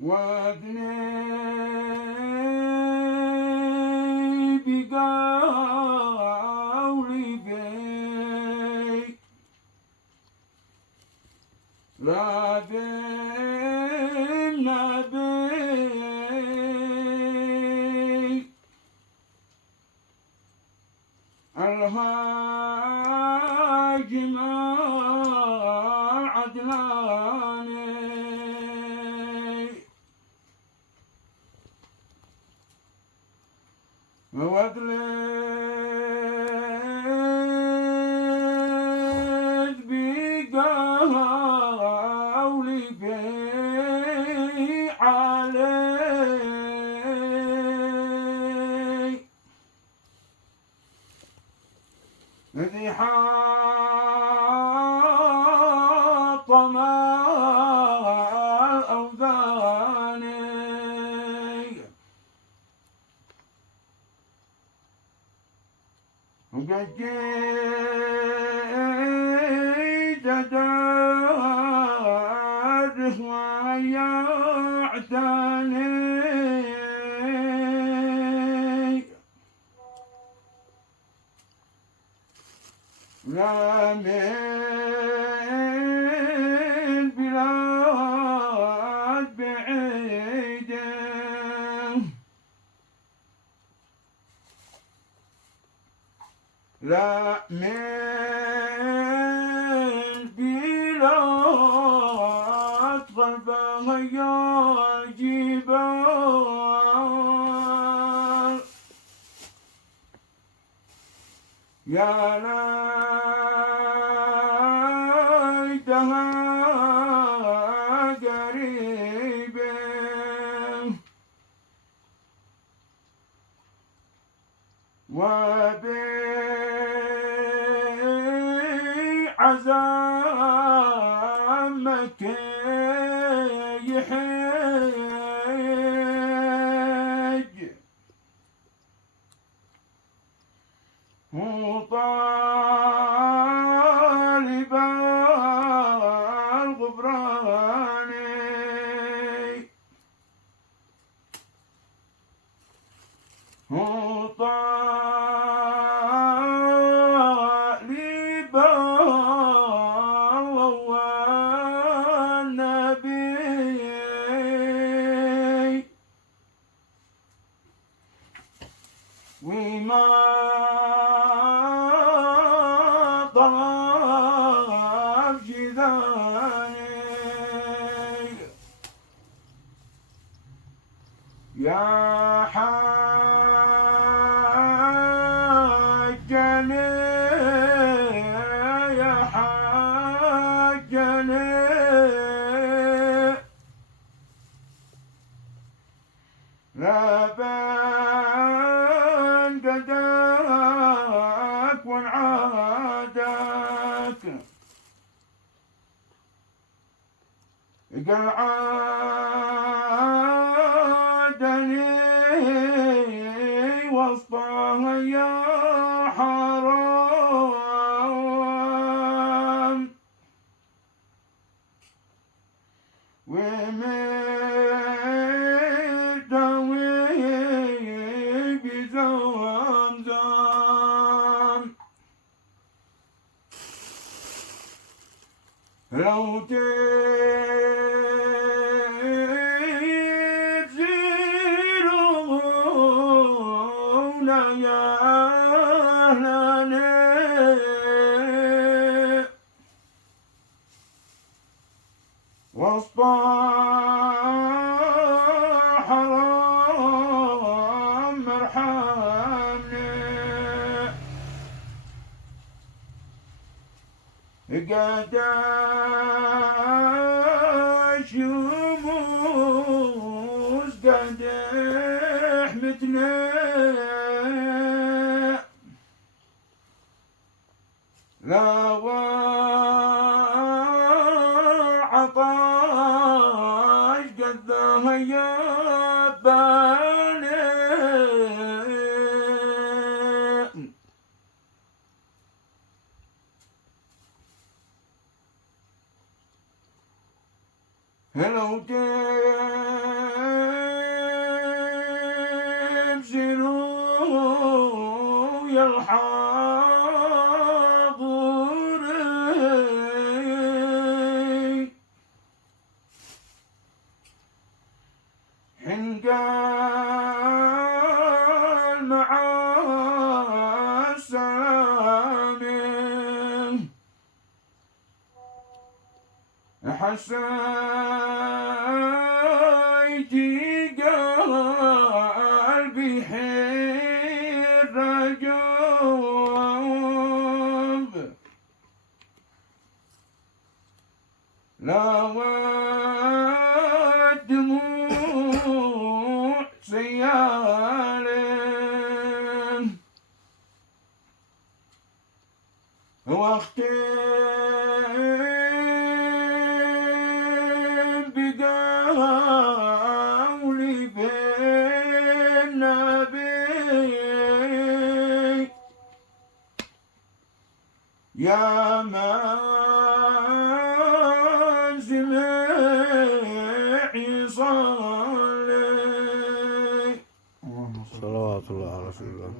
وادني بقولي بي لا بالنبي الهاجم عدناني وادلج بقولي بي علي ذي حاطم الأوذان وقد جيت داره ويعتني لا من بلاد بعيدة لا من بلاد قلبها يا جبال يا ليتها قريبة وبعزامك يحج وطالب الغفران وطالب الله والنبي وما طلب جذاني يا حاجني يا حاجني لا بان قداك وانعادك قال عادني وسطها يا حرام ومدوي بزمزم لو تزيرون يا أهلنا وسط حرام ارحمنا قد الشموس قد احمتنا لا وعطاش قد هيا بالي لو ويا الحاضرين حين قال مع السلامة حسيت قلبي حين رجوب لا والدموع سيالين واختم بقولي بالنبي يا من سمع يصلي صلوات الله على رسول الله.